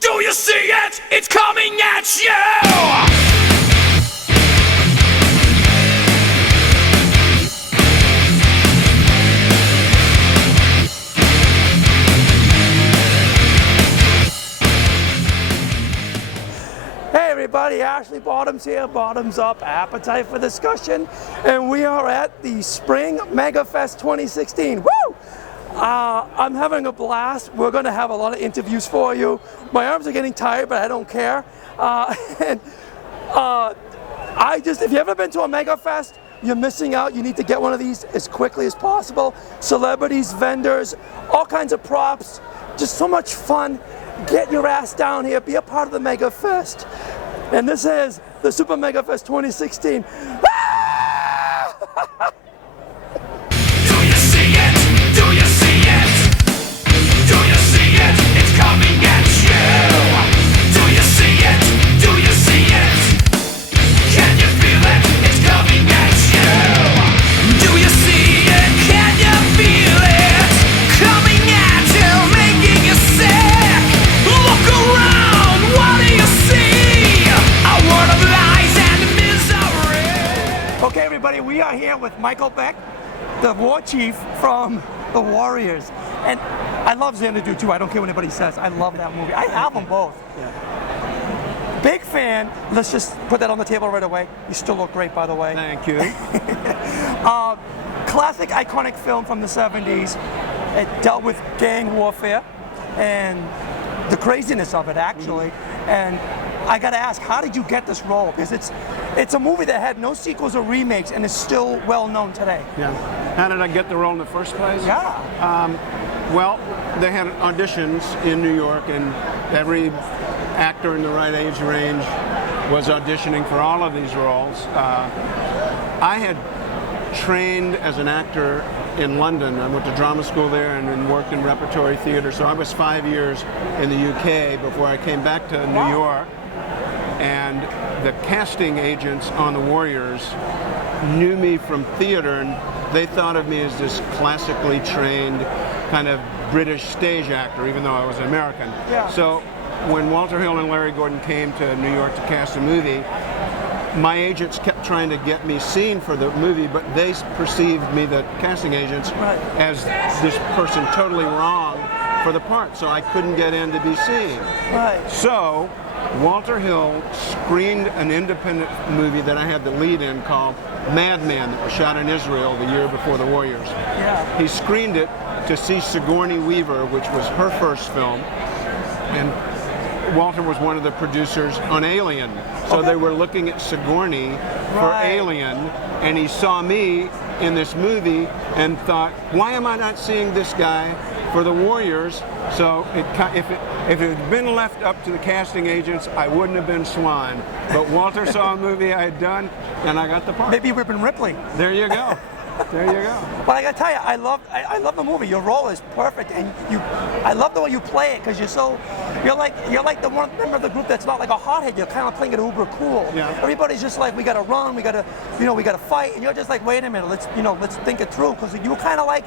Do you see it? It's coming at you! Hey everybody, Ashley Bottoms here, Bottoms Up, Appetite for Discussion, and we are at the Spring Megafest 2016. Woo! I'm having a blast. We're going to have a lot of interviews for you. My arms are getting tired, but I don't care. If you've ever been to a Megafest, you're missing out. You need to get one of these as quickly as possible. Celebrities, vendors, all kinds of props, just so much fun. Get your ass down here, be a part of the Megafest. And this is the Super Megafest 2016. Do you see it? Do you see it? Do you see it? It's coming at you! Do you see it? Do you see it? Can you feel it? It's coming at you! Do you see it? Can you feel it? Coming at you, making you sick! Look around, what do you see? A world of lies and misery! Okay, everybody, we are here with Michael Beck, the war chief from the Warriors. And I love Xanadu too. I don't care what anybody says. I love that movie. I have them both. Yeah. Big fan. Let's just put that on the table right away. You still look great, by the way. Thank you. Classic, iconic film from the 70s. It dealt with gang warfare and the craziness of it, actually. And I got to ask, how did you get this role? Because it's a movie that had no sequels or remakes and is still well known today. Yeah. How did I get the role in the first place? Yeah. Well, they had auditions in New York, and every actor in the right age range was auditioning for all of these roles. I had trained as an actor in London. I went to drama school there and then worked in repertory theater. So I was 5 years in the UK before I came back to New York. And the casting agents on the Warriors knew me from theater, and they thought of me as this classically trained kind of British stage actor, even though I was American. Yeah. So when Walter Hill and Larry Gordon came to New York to cast a movie, my agents kept trying to get me seen for the movie, but they perceived me, the casting agents, as this person totally wrong for the part, so I couldn't get in to be seen. Right. So Walter Hill screened an independent movie that I had the lead in called Madman, that was shot in Israel the year before the Warriors. Yeah. He screened it to see Sigourney Weaver, which was her first film, and Walter was one of the producers on Alien. So they were looking at Sigourney for Alien, and he saw me in this movie and thought, why am I not seeing this guy for the Warriors? So if it had been left up to the casting agents, I wouldn't have been Swan. But Walter saw a movie I had done, and I got the part. Maybe Rip and Ripley. There you go. There you go. But I gotta tell you, I love the movie. Your role is perfect, and I love the way you play it because you're like the one member of the group that's not like a hothead. You're kind of playing it uber cool. Yeah. Everybody's just like, we gotta run, we gotta fight, and you're just like, wait a minute, let's think it through, because you were kind of like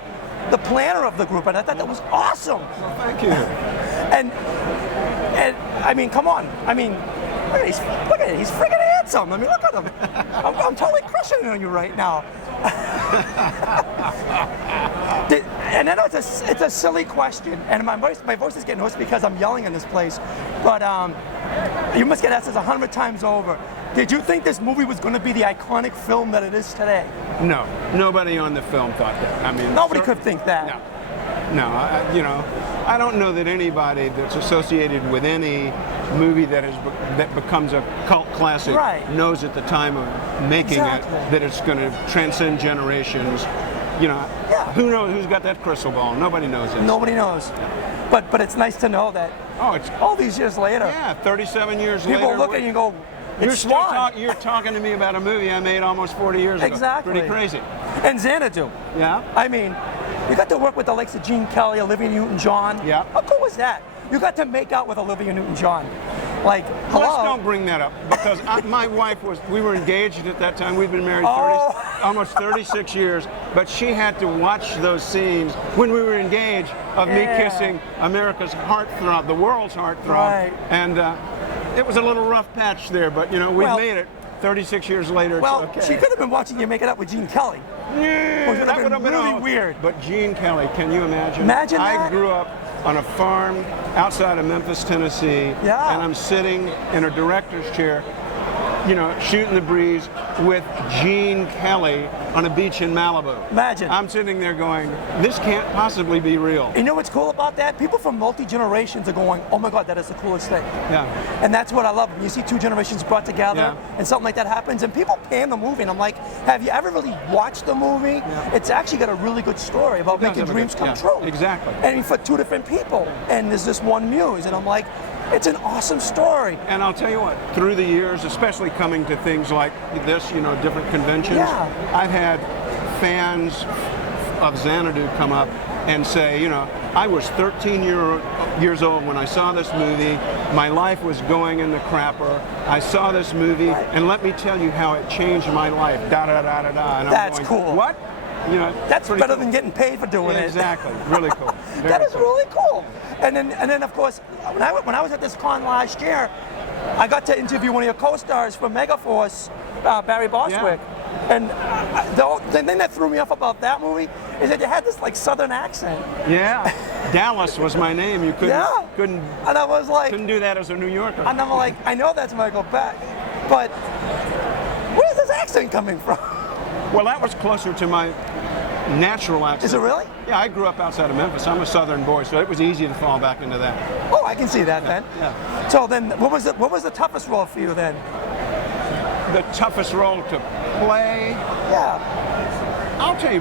the planner of the group, and I thought that was awesome. Well, thank you. And I mean, come on. I mean, look at it. He's freaking handsome. I mean, look at him. I'm totally crushing on you right now. And I know it's a silly question, and my voice is getting hoarse because I'm yelling in this place. But you must get asked this 100 times over. Did you think this movie was going to be the iconic film that it is today? No, nobody on the film thought that. I mean, nobody could think that. No, I don't know that anybody that's associated with any movie that becomes a cult classic knows at the time of making it that it's going to transcend generations. Who knows? Who's got that crystal ball? Nobody knows it. Nobody knows. But it's nice to know that. It's all these years later. Yeah, 37 years later. People look at you and go, You're talking to me about a movie I made almost 40 years ago. Exactly. Pretty crazy. And Xanadu. Yeah. I mean, you got to work with the likes of Gene Kelly, Olivia Newton-John. Yeah. How cool was that? You got to make out with Olivia Newton-John. Like, hello. Let's don't bring that up because my wife we were engaged at that time. We'd been married almost 36 years, but she had to watch those scenes when we were engaged of me kissing America's heartthrob, the world's heartthrob. Right. And it was a little rough patch there, but we made it 36 years later. Well, it's okay. she could have been watching you make it up with Gene Kelly. Yeah, that would have been really weird. But Gene Kelly, can you imagine? Imagine that. I grew up on a farm outside of Memphis, Tennessee, and I'm sitting in a director's chair, shooting the breeze with Gene Kelly on a beach in Malibu. Imagine. I'm sitting there going, this can't possibly be real. You know what's cool about that? People from multi-generations are going, oh my God, that is the coolest thing. Yeah. And that's what I love. When you see two generations brought together and something like that happens, and people pan the movie, and I'm like, have you ever really watched the movie? Yeah. It's actually got a really good story about making dreams come true. Exactly. And for two different people, and there's this one muse, and I'm like, it's an awesome story. And I'll tell you what, through the years, especially coming to things like this, different conventions, I've had fans of Xanadu come up and say, I was 13 years old when I saw this movie. My life was going in the crapper. I saw this movie, and let me tell you how it changed my life. Da da da da da. And that's I'm going, cool. What? That's better than getting paid for doing it. Exactly. Really cool. That is really cool. And then of course, when I was at this con last year, I got to interview one of your co-stars from Megaforce, Barry Bostwick. Yeah. And the thing that threw me off about that movie is that you had this like Southern accent. Yeah. Dallas was my name. You couldn't. And I was like, couldn't do that as a New Yorker. And I'm like, I know that's Michael Beck, but where's this accent coming from? Well, that was closer to my natural accent. Is it really? Yeah, I grew up outside of Memphis. I'm a Southern boy, so it was easy to fall back into that. Oh, I can see that then. Yeah. So then, what was the toughest role for you then? The toughest role to play? Yeah. I'll tell you,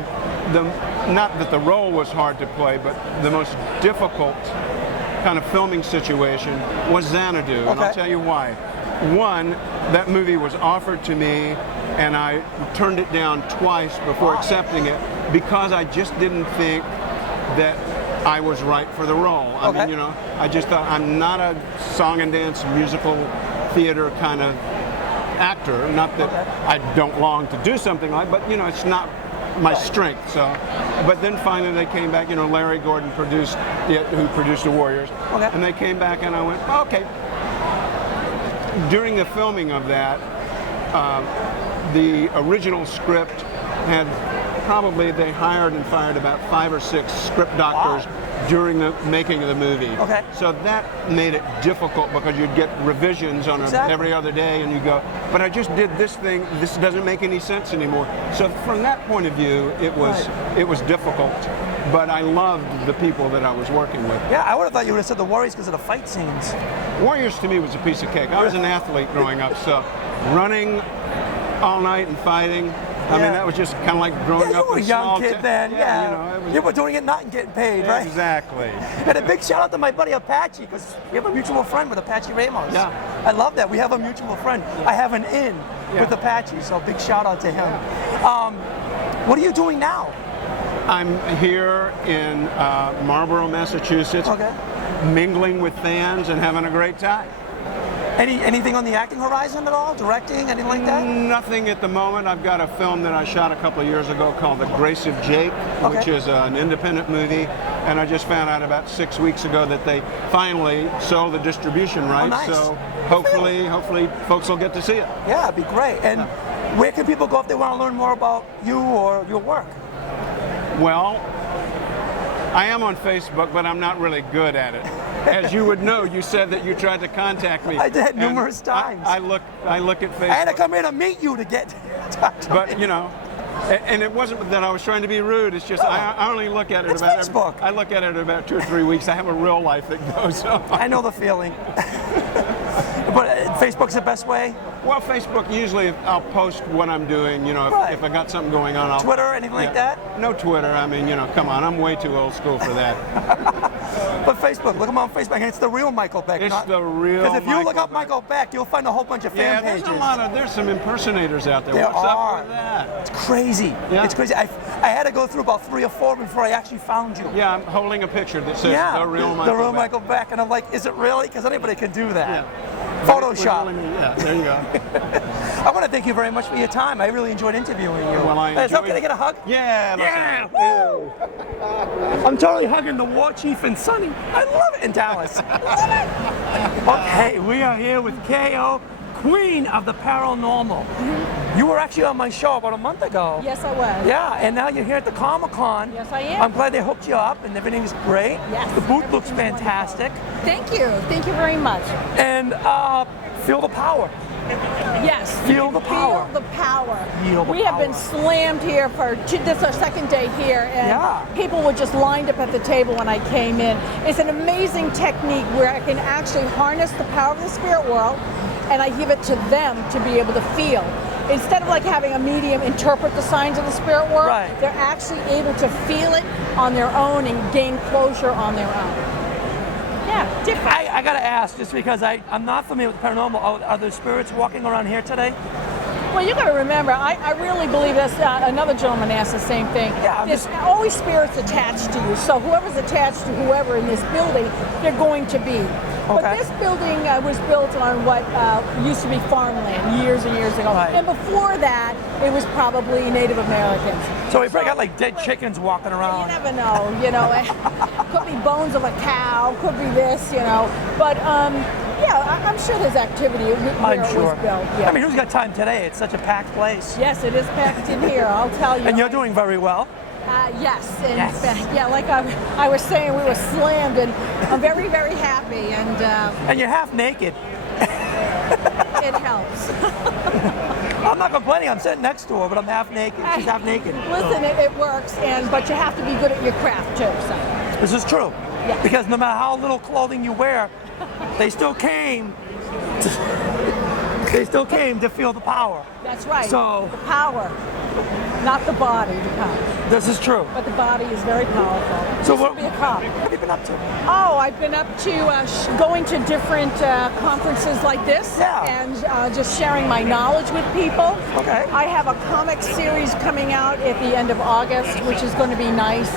not that the role was hard to play, but the most difficult kind of filming situation was Xanadu, and I'll tell you why. One, that movie was offered to me, and I turned it down twice before accepting it because I just didn't think that I was right for the role. I mean, I just thought I'm not a song and dance musical theater kind of actor. Not that I don't long to do something like, but it's not my strength. So, but then finally they came back. Larry Gordon produced it, who produced The Warriors, and they came back, and I went, okay. During the filming of that, the original script had they hired and fired about 5 or 6 script doctors during the making of the movie. Okay. So that made it difficult because you'd get revisions on every other day, and you go, but I just did this thing. This doesn't make any sense anymore. So from that point of view, it was difficult. But I loved the people that I was working with. Yeah, I would have thought you would have said The Warriors because of the fight scenes. Warriors to me was a piece of cake. I was an athlete growing up, so running all night and fighting. I mean, that was just kind of like growing up you were in a young small kid then. You were doing it not getting paid, right? Exactly. And a big shout out to my buddy Apache, because we have a mutual friend with Apache Ramos. Yeah. I love that. We have a mutual friend. I have an in with Apache, so big shout out to him. What are you doing now? I'm here in Marlborough, Massachusetts, mingling with fans and having a great time. Anything on the acting horizon at all? Directing, anything like that? Nothing at the moment. I've got a film that I shot a couple of years ago called The Grace of Jake, which is an independent movie, and I just found out about 6 weeks ago that they finally sold the distribution rights. Nice. So hopefully folks will get to see it. Yeah, it'd be great. And where can people go if they want to learn more about you or your work? Well, I am on Facebook, but I'm not really good at it. As you would know, you said that you tried to contact me. I did numerous times. I look at Facebook. I had to come in and meet you to get. But and it wasn't that I was trying to be rude. It's just I only look at it about Facebook. I look at it about 2 or 3 weeks. I have a real life that goes on. I know the feeling. But Facebook's the best way? Well, Facebook, usually I'll post what I'm doing, if I got something going on. Twitter, anything like that? No Twitter. I mean, come on, I'm way too old school for that. But Facebook, look him on Facebook, and it's the real Michael Beck. It's the real Because if you look up Beck. Michael Beck, you'll find a whole bunch of fan pages. There's some impersonators out there. There What's are. up with that? It's crazy. Yeah. It's crazy. I had to go through about 3 or 4 before I actually found you. Yeah, I'm holding a picture that says the real Michael Beck. Michael Beck, and I'm like, is it really? Because anybody can do that. Yeah. Photoshop. Yeah, there you go. I want to thank you very much for your time. I really enjoyed interviewing you. Well, I Is that enjoyed okay to get a hug? Yeah. Yeah! Woo! I'm totally hugging the War Chief and Sonny. I love it in Dallas. Okay, we are here with KO, Queen of the Paranormal. You were actually on my show about a month ago. Yes, I was. Yeah, and now you're here at the Comic-Con. Yes, I am. I'm glad they hooked you up and everything's great. Yes, The booth looks everything's fantastic. Thank you. Thank you very much. And feel the power. Yes. Feel the power. Feel the power. Feel the we have been power. slammed here for this is our second day here, and Yeah. people were just lined up at the table when I came in. It's an amazing technique where I can actually harness the power of the spirit world, and I give it to them to be able to feel. Instead of like having a medium interpret the signs of the spirit world, Right. they're actually able to feel it on their own and gain closure on their own. Yeah, different. I gotta ask, just because I'm not familiar with paranormal, are there spirits walking around here today? Well, you got to remember, I really believe this. Another gentleman asked the same thing. Yeah, I'm There's just- always spirits attached to you. So whoever's attached to whoever in this building, they're going to be. But Okay. this building was built on what used to be farmland years and years ago. Right. And before that, it was probably Native Americans. So we probably got like dead chickens walking You around. never know, could be bones of a cow, could be this, But yeah, I'm sure there's activity where I'm it sure. was built. Yeah. I mean, who's got time today? It's such a packed place. Yes, it is packed in here, I'll tell you. And you're doing very well. Yes, and Yes. yeah, like I was saying, we were slammed, and I'm very, very happy, and And you're half naked. it helps. I'm not complaining. I'm sitting next to her, but I'm half naked. She's half naked. Listen, it works, but you have to be good at your craft too. So This is true. Yeah. Because no matter how little clothing you wear, they still came. They still came to feel the power. that's right. So- the power, not the body, the power. This is true. But the body is very powerful. So Used to what be a cop. have you been up to? Oh, I've been up to going to different conferences like this, Yeah. and just sharing my knowledge with people. Okay. I have a comic series coming out at the end of August, which is going to be nice.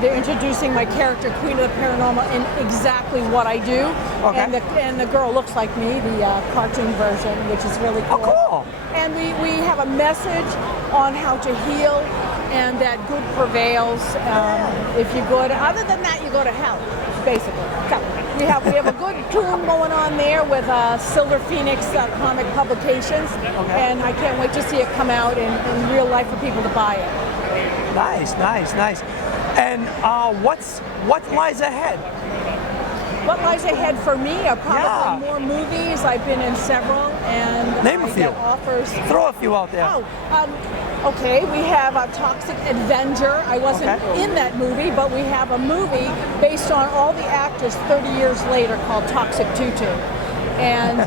They're introducing my character, Queen of the Paranormal, and exactly what I do. Okay. And the girl looks like me, the cartoon version, which is really cool. Oh, cool. And we have a message on how to heal, and that good prevails if you're good. Other than that, you go to hell, basically. So we have a good tune going on there with Silver Phoenix Comic Publications, and I can't wait to see it come out in real life for people to buy it. Nice, nice, nice. And what lies ahead? What lies ahead for me are probably Yeah. more movies. I've been in several, and Name a I few. get offers. Throw a few out there. Oh, okay. We have a Toxic Avenger. I wasn't Okay. in that movie, but we have a movie based on all the actors 30 years later called Toxic Tutu. And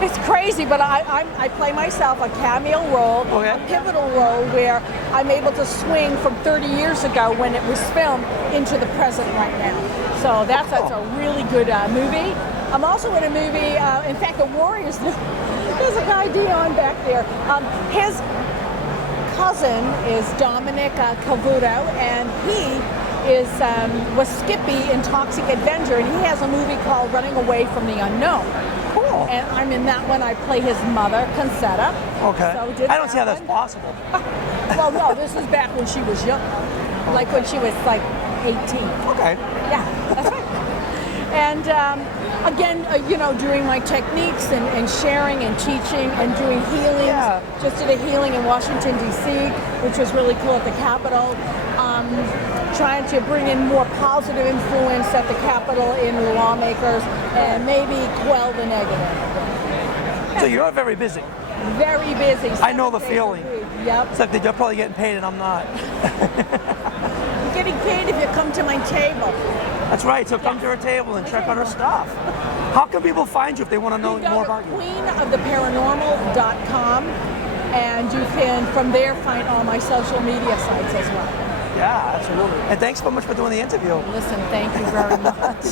it's crazy, but I play myself a cameo role, Okay. a pivotal role where I'm able to swing from 30 years ago when it was filmed into the present right now. So that's a really good movie. I'm also in a movie, in fact, the Warriors, there's a guy, Dion, back there. His cousin is Dominic Cavuto, and he was Skippy in Toxic Avenger, and he has a movie called Running Away from the Unknown. Cool. And I'm in that one. I play his mother, Concetta. Okay. So did I don't see how that that's one. possible. Well, no, this is back when she was young, like when she was like 18. Okay. Yeah, that's right. And again, doing my techniques and sharing and teaching and doing healings. Yeah. Just did a healing in Washington, D.C., which was really cool at the Capitol. Trying to bring in more positive influence at the Capitol in the lawmakers and maybe quell the negative. So you're very busy. Very busy. I know the 7 days a feeling. week. Yep. Except that you're probably getting paid and I'm not. You're getting paid if you come to my table. That's right. So come to her table and check out her stuff. How can people find you if they want to know You go more to about you? queenoftheparanormal.com, and you can from there find all my social media sites as well. Yeah, absolutely. And thanks so much for doing the interview. Listen, thank you very much.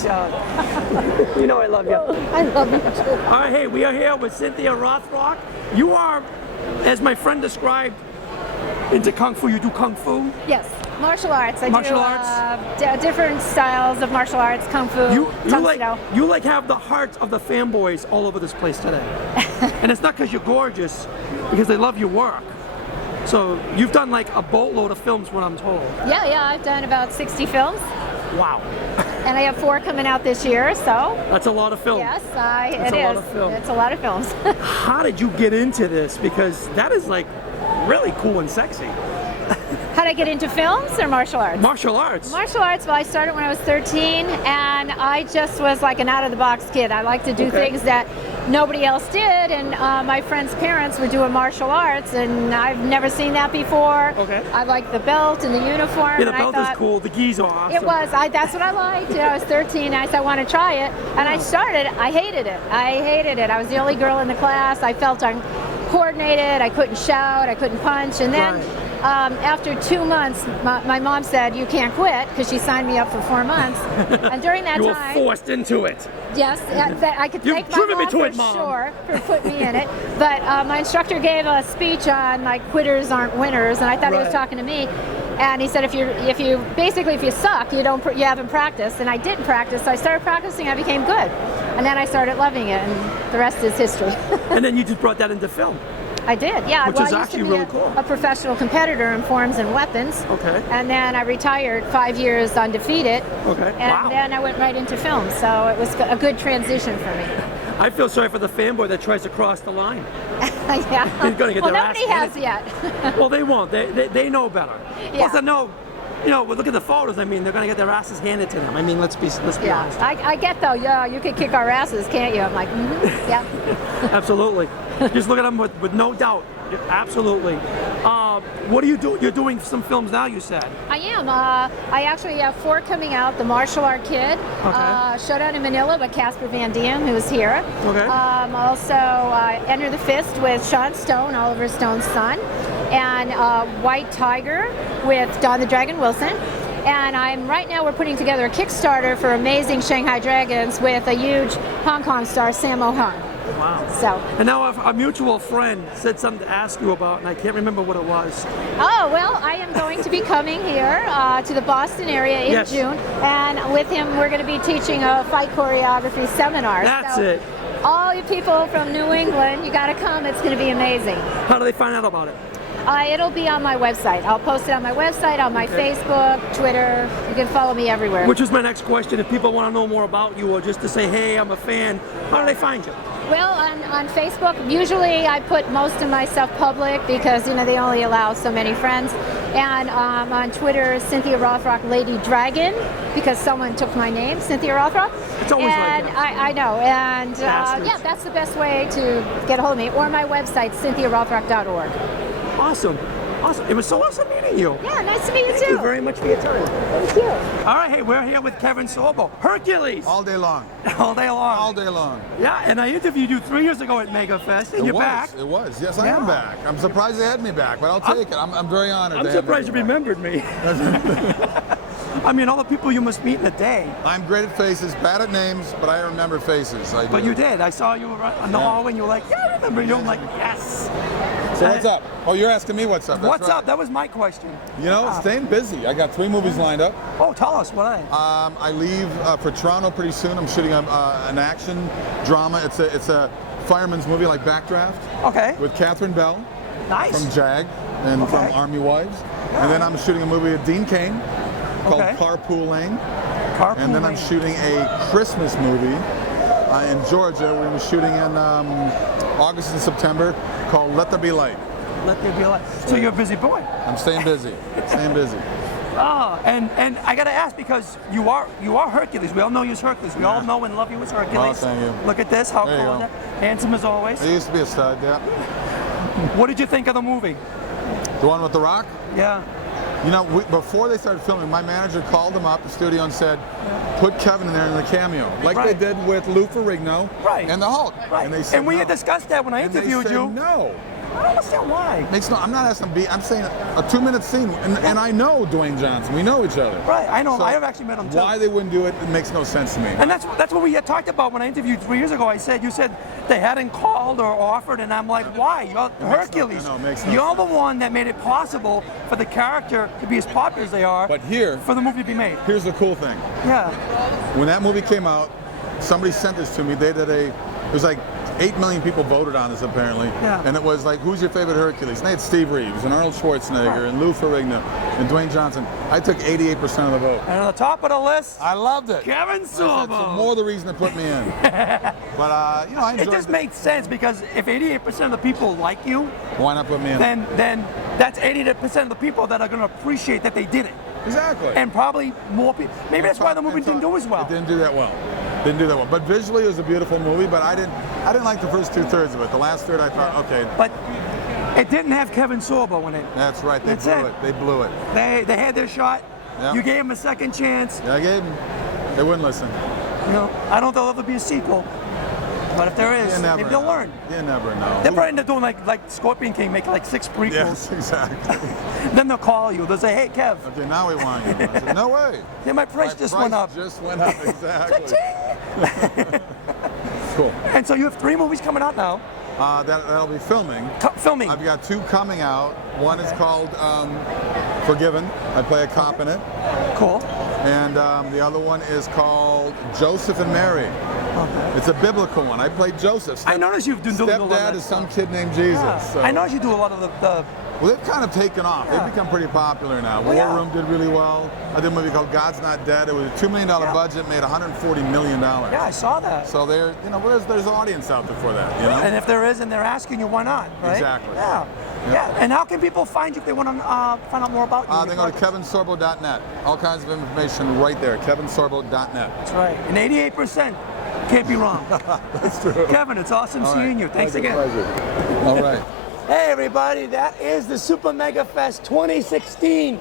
You know I love you. I love you too. All right, hey, we are here with Cynthia Rothrock. You are, as my friend described, into Kung Fu. You do Kung Fu. Yes. Martial arts. I Martial do arts? different styles of martial arts, kung fu, You Tuxedo. like have the hearts of the fanboys all over this place today. And it's not because you're gorgeous, because they love your work. So you've done like a boatload of films, what I'm told. Yeah, I've done about 60 films, Wow. and I have 4 coming out this year. So That's a lot of film. yes, That's it a lot is. of film. It's a lot of films. How did you get into this? Because that is like really cool and sexy. How did I get into films or martial arts? Martial arts. Martial arts, well, I started when I was 13, and I just was like an out-of-the-box kid. I like to do Okay. things that nobody else did, and my friends' parents were doing martial arts, and I've never seen that before. Okay. I liked the belt and the uniform. Yeah, the and belt I is thought, cool. The gis are awesome. It was. That's what I liked. I was 13, and I said, I want to try it. And I started. I hated it. I was the only girl in the class. I felt uncoordinated. I couldn't shout. I couldn't punch. And then after 2 months, my mom said, you can't quit, because she signed me up for 4 months. And during that You were time, forced into it. yes, I could You've thank my driven me mom to for it, Mom. sure for putting me in it. But my instructor gave a speech on like quitters aren't winners, and I thought he was Right. talking to me. And he said, if you suck, you haven't practiced. And I didn't practice, so I started practicing. I became good, and then I started loving it, and the rest is history. And then you just brought that into film. I did, yeah. Which well, is I used actually to be really cool. a professional competitor in forms and weapons. Okay. And then I retired 5 years undefeated. Okay. And Wow. then I went right into film, so it was a good transition for me. I feel sorry for the fanboy that tries to cross the line. Yeah. He's gonna get well, their nobody ass has yet. Well, they won't. They know better. Yeah. Plus, I know, look at the photos. I mean, they're gonna get their asses handed to them. I mean, let's be Yeah, honest. I get though. Yeah, you could kick our asses, can't you? I'm like, yeah. Absolutely. Just look at them with no doubt. Absolutely. What do you do? You're doing some films now, you said. I am. I actually have 4 coming out. The Martial Art Kid, Showdown in Manila with Casper Van Diem, who's here. Okay. Also, Enter the Fist with Sean Stone, Oliver Stone's son, and White Tiger with Don the Dragon Wilson. And right now we're putting together a Kickstarter for Amazing Shanghai Dragons with a huge Hong Kong star, Sammo Hung. Wow. So. And now a mutual friend said something to ask you about, and I can't remember what it was. Oh, well, I am going to be coming here to the Boston area in Yes. June, and with him we're going to be teaching a fight choreography seminar. That's So it. All you people from New England, you got to come. It's going to be amazing. How do they find out about it? It'll be on my website. I'll post it on my website, on my Facebook, Twitter. You can follow me everywhere. Which is my next question. If people want to know more about you, or just to say, hey, I'm a fan, how do they find you? Well, on Facebook, usually I put most of my stuff public because, they only allow so many friends. And on Twitter, Cynthia Rothrock Lady Dragon, because someone took my name, Cynthia Rothrock. It's always and like that. I know. And Bastards. yeah, that's the best way to get a hold of me. Or my website, cynthiarothrock.org. Awesome. Awesome. It was so awesome meeting you. Yeah, nice to meet you Thank too. you very much for your time. Thank you. All right, hey, we're here with Kevin Sorbo. Hercules! All day long. All day long. All day long. Yeah, and I interviewed you 3 years ago at Megafest, and you're back. It was. Yes, I Yeah. am back. I'm surprised they had me back, but I'll take it. I'm very honored. I'm to have surprised you me back. remembered me. I mean, all the people you must meet in a day. I'm great at faces, bad at names, but I remember faces. I do. But you did. I saw you in the hallway, and you were like, yeah, I remember you. I'm like, yes. So what's up? Oh, you're asking me what's up. That's What's right. up? That was my question. Staying busy. I got 3 movies lined up. Oh, tell us, what are they? I leave for Toronto pretty soon. I'm shooting an action drama. It's a fireman's movie like Backdraft Okay. with Catherine Bell Nice. from JAG and from Okay. Army Wives. And then I'm shooting a movie with Dean Cain called Okay. Carpool Lane. Carpool And then I'm Lane. shooting a Christmas movie in Georgia. We're going to be shooting in August and September called Let There Be Light. Let there be a light. So you're a busy boy. I'm staying busy. Staying busy. And I gotta ask, because you are Hercules. We all know you as Hercules. We all know and love you as Hercules. Oh, thank you. Look at this. How There you cool is go. that? Handsome as always. I used to be a stud, yeah. What did you think of the movie? The one with The Rock? Yeah. Before they started filming, my manager called them up, the studio, and said, put Kevin in there in the cameo, like Right. they did with Lou Ferrigno Right. and the Hulk. Right. And they said we no. had discussed that when I And they interviewed said you. no. I don't understand why. I'm not asking to be. I'm saying a 2-minute scene, and I know Dwayne Johnson. We know each other. Right, I know. So I have actually met him too. Why they wouldn't do it makes no sense to me. And that's what we had talked about when I interviewed 3 years ago. You said they hadn't called or offered, and I'm like, why? You're Hercules. You're the one that made it possible for the character to be as popular as they are. But here, for the movie to be made. Here's the cool thing. Yeah. When that movie came out, somebody sent this to me. It was like 8 million people voted on this apparently. Yeah. And it was like, who's your favorite Hercules? And they had Steve Reeves and Arnold Schwarzenegger and Lou Ferrigno and Dwayne Johnson. I took 88% of the vote. And on the top of the list, I loved it. Kevin Sorbo. That's more the reason to put me in. But I enjoyed it. Just makes sense because if 88% of the people like you, why not put me in? Then that's 80% of the people that are going to appreciate that they did it. Exactly. And probably more people. Maybe that's why the movie didn't do as well. It didn't do that well. But visually, it was a beautiful movie. But I didn't like the first 2/3 of it. The last third, I thought, okay. But it didn't have Kevin Sorbo in it. That's right. They blew it. They had their shot. Yeah. You gave them a second chance. Yeah, I gave them. They wouldn't listen. You know, I don't think there'll ever be a sequel. But if there is, maybe they'll learn. You never know. They'll probably end up doing like Scorpion King, make like 6 prequels. Yes, exactly. Then they'll call you. They'll say, "Hey, Kev." Okay, now we want you. I said, no way. Yeah, my price just went up. Just went up, exactly. Cool. And so you have 3 movies coming out now. That'll be filming. Filming. I've got 2 coming out. One is called Forgiven. I play a cop in it. Cool. And the other one is called Joseph and Mary. Okay. It's a biblical one. I played Joseph. I noticed you've been doing a lot of Stepdad that is some stuff. kid named Jesus. Yeah. So. I noticed you do a lot of the Well, they've kind of taken off. Yeah. They've become pretty popular now. Well, War Room did really well. I did a movie called God's Not Dead. It was a $2 million budget, made $140 million. Yeah, I saw that. So there's an audience out there for that, you know? And if there is, and they're asking you, why not, right? Exactly. Yeah. Yeah. And how can people find you if they want to find out more about you? They go to kevinsorbo.net. All kinds of information right there, kevinsorbo.net. That's right. And 88%. Can't be wrong. That's true. Kevin, it's awesome seeing you. Thanks again. Pleasure. All right. Hey everybody, that is the Super Mega Fest 2016.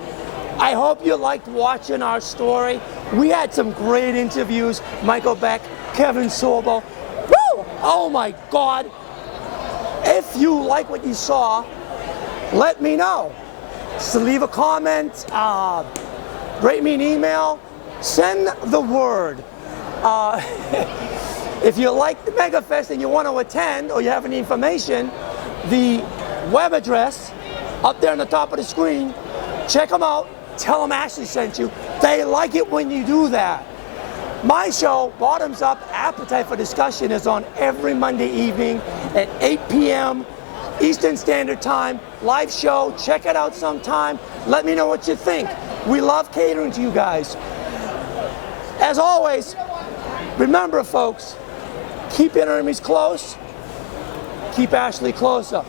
I hope you liked watching our story. We had some great interviews. Michael Beck, Kevin Sorbo. Woo! Oh my God. If you like what you saw, let me know. So leave a comment, write me an email, send the word. If you like the Mega Fest and you want to attend or you have any information, the web address up there on the top of the screen, check them out, tell them Ashley sent you. They like it when you do that. My show, Bottoms Up, Appetite for Discussion, is on every Monday evening at 8 p.m. Eastern Standard Time. Live show, check it out sometime. Let me know what you think. We love catering to you guys. As always, remember folks, keep your enemies close, keep Ashley closer.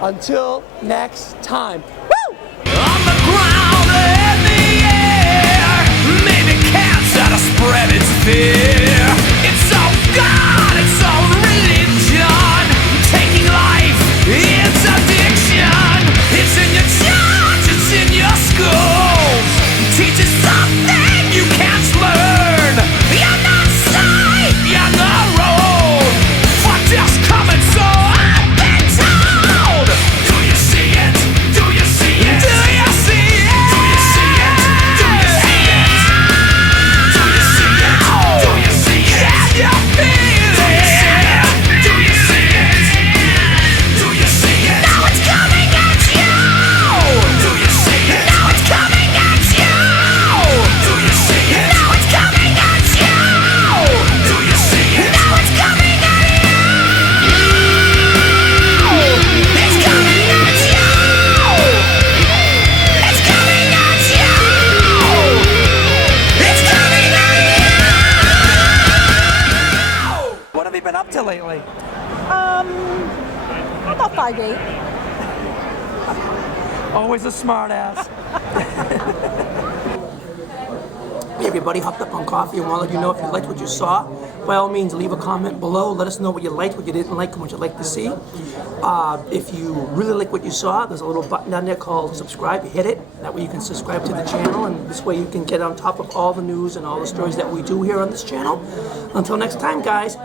Until next time. Woo! On the ground in the air, maybe cancer to spread its fear. It's so God, it's so religion, taking life, it's addiction. It's in your church, it's in your schools, teaches something you can't learn. You're not safe, you're not wrong. Fuck this coming, so I've been told. Do you see it? Do you see it? Do you see it? Do you see it? Do you see it? Do you see it? Do you see it? Can you feel it? Do you see it? Do you see it? Now it's coming at you. Do you see it? Now it's coming at you. Do you see it? Now it's coming at you. Do you see it? Now it's coming at you. It's coming at you. It's coming at you. It's coming at you. What have you been up to lately? About 5'8". Always a smart ass. Hey everybody, hopped up on coffee and want to let you know if you liked what you saw. By all means, leave a comment below. Let us know what you liked, what you didn't like, and what you'd like to see. If you really like what you saw, there's a little button down there called subscribe. Hit it. That way you can subscribe to the channel, and this way you can get on top of all the news and all the stories that we do here on this channel. Until next time, guys,